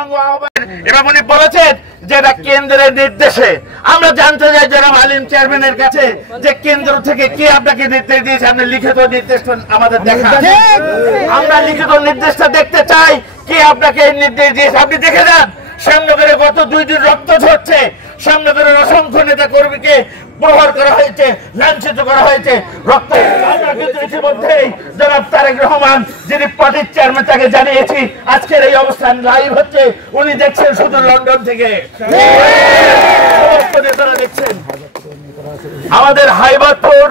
পূর্ণাঙ্গ আহ্বান এবং উনি বলেছেন যে এটা কেন্দ্রের নির্দেশে। আমরা জানতে চাই জনাব আলিম চেয়ারম্যানের কাছে যে কেন্দ্র থেকে কে আপনাকে নির্দেশ দিয়েছে, আপনি লিখিত নির্দেশটা আমাদের দেখান। আমরা লিখিত নির্দেশটা দেখতে চাই কে আপনাকে এই নির্দেশ দিয়েছে। আপনি দেখে যান শ্যামনগরে গত 2 দিন রক্ত ঝরছে, শ্যামনগরের অসংখ্য নেতা কর্মীকে প্রহার করা হয়েছে, লাঞ্ছিত করা হয়েছে, রক্ত। আমরা কিন্তু ইতিমধ্যেই জনাব তারেক রহমান যিনি পার্টির চেয়ারম্যান তাকে জানিয়েছি আজকের এই অবস্থান লাইভ হচ্ছে, উনি দেখছেন শুধু লন্ডন থেকে, সমস্ত নেতারা দেখছেন। আমাদের হাইবারপুর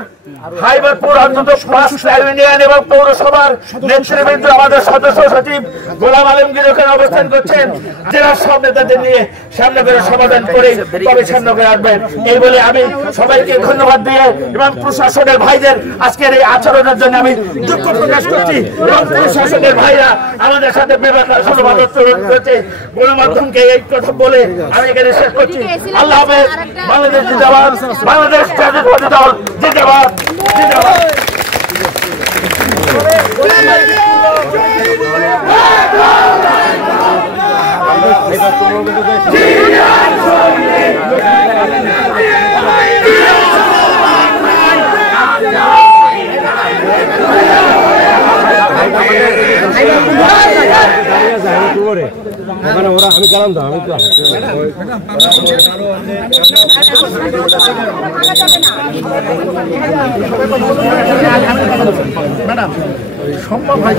অন্তত 5টা ইউনিয়ন এবং পৌরসভার নেতৃবৃন্দ আমাদের সদস্য সচিব গোলাম আলমগীর ওখানে অবস্থান করছেন, যারা সব নেতাদের নিয়ে সামনে করে সমাধান করে তবে সামনে করে আসবেন। এই বলে আমি সবাইকে ধন্যবাদ দিয়ে এবং প্রশাসনের ভাইদের আজকের এই আচরণের জন্য আমি দুঃখ প্রকাশ করছি এবং প্রশাসনের ভাইরা আমাদের সাথে ব্যবহার আচরণ করেছে। গণমাধ্যমকে এই কথা বলে আমি এখানে শেষ করছি। আল্লাহ হাফেজ। বাংলাদেশ জিন্দাবাদ, বাংলাদেশ জাতীয়তাবাদী দল জিন্দাবাদ, জিন্দাবাদ। আমি কালাম তো আমি তো ম্যাডাম সম্ভব হয়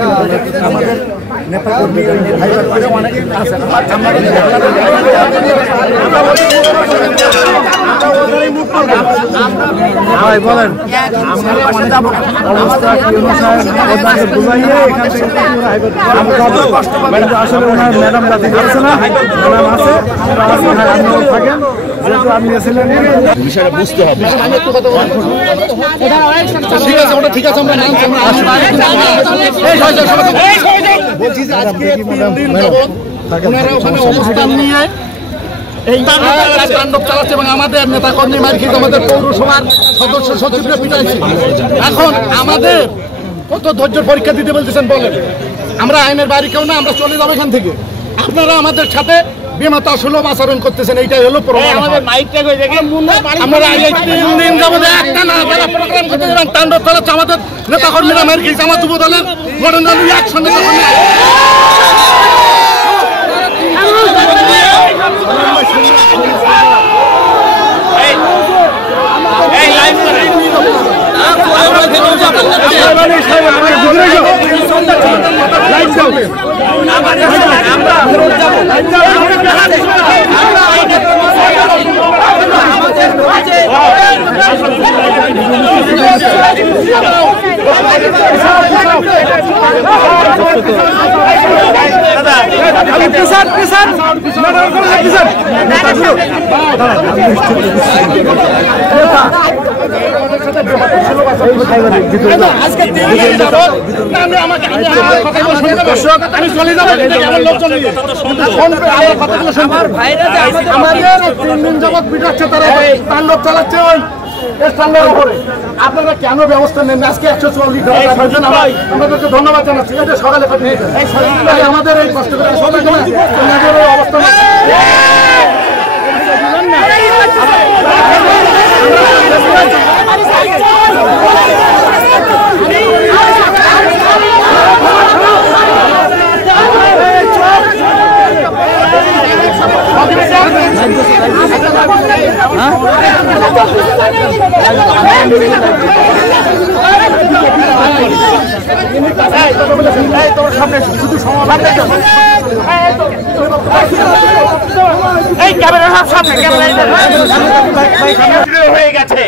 আমাদের নেতা কর্মী অনেক আছে, বলেন অবস্থা কি অনুসারে বুঝাইয়ে এখান থেকে আসলে ওনার ম্যাডাম রাজি করেছে না, ম্যাডাম আছে থাকেন যেহেতু আপনি এসেছিলেন বিষয়টা বুঝতে হবে। ঠিক আছে, ওটা ঠিক আছে, বলছি যে আজকে 3 দিন যাবত ওনারা ওখানে অবস্থান নিয়ে এই তাণ্ডব চালাচ্ছে এবং আমাদের নেতা কর্মী মার্কিট আমাদের পৌরসভার সদস্য সচিবরা পিটাইছে। এখন আমাদের কত ধৈর্যের পরীক্ষা দিতে বলতেছেন বলেন? আমরা আইনের বাইরে কেউ না, আমরা চলে যাবো এখান থেকে। আপনারা আমাদের সাথে বেমাতা সুলভ আচরণ করতেছেন, এইটাই হলো প্রমাণ। আমরা 3 দিন যাবত একটা না যারা প্রোগ্রাম করতে যাবেন তাণ্ডব চালাচ্ছে আমাদের নেতা কর্মীরা মার্কিট আমার যুব দলের গঠন দল একসঙ্গে তাণ্ডব চালাচ্ছে ওই স্থানের উপরে। আপনারা কেন ব্যবস্থা নেন? আজকে 144 আমাদেরকে ধন্যবাদ জানাচ্ছি। এটা সকালে আমাদের এই কষ্ট করে সবাই অবস্থা শুধু হয়ে গেছে।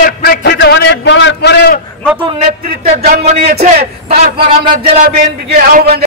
এর প্রেক্ষিতে অনেক বলার পরেও নতুন নেতৃত্বের জন্ম নিয়েছে। তারপর আমরা জেলা বিএনপিকে আহ্বান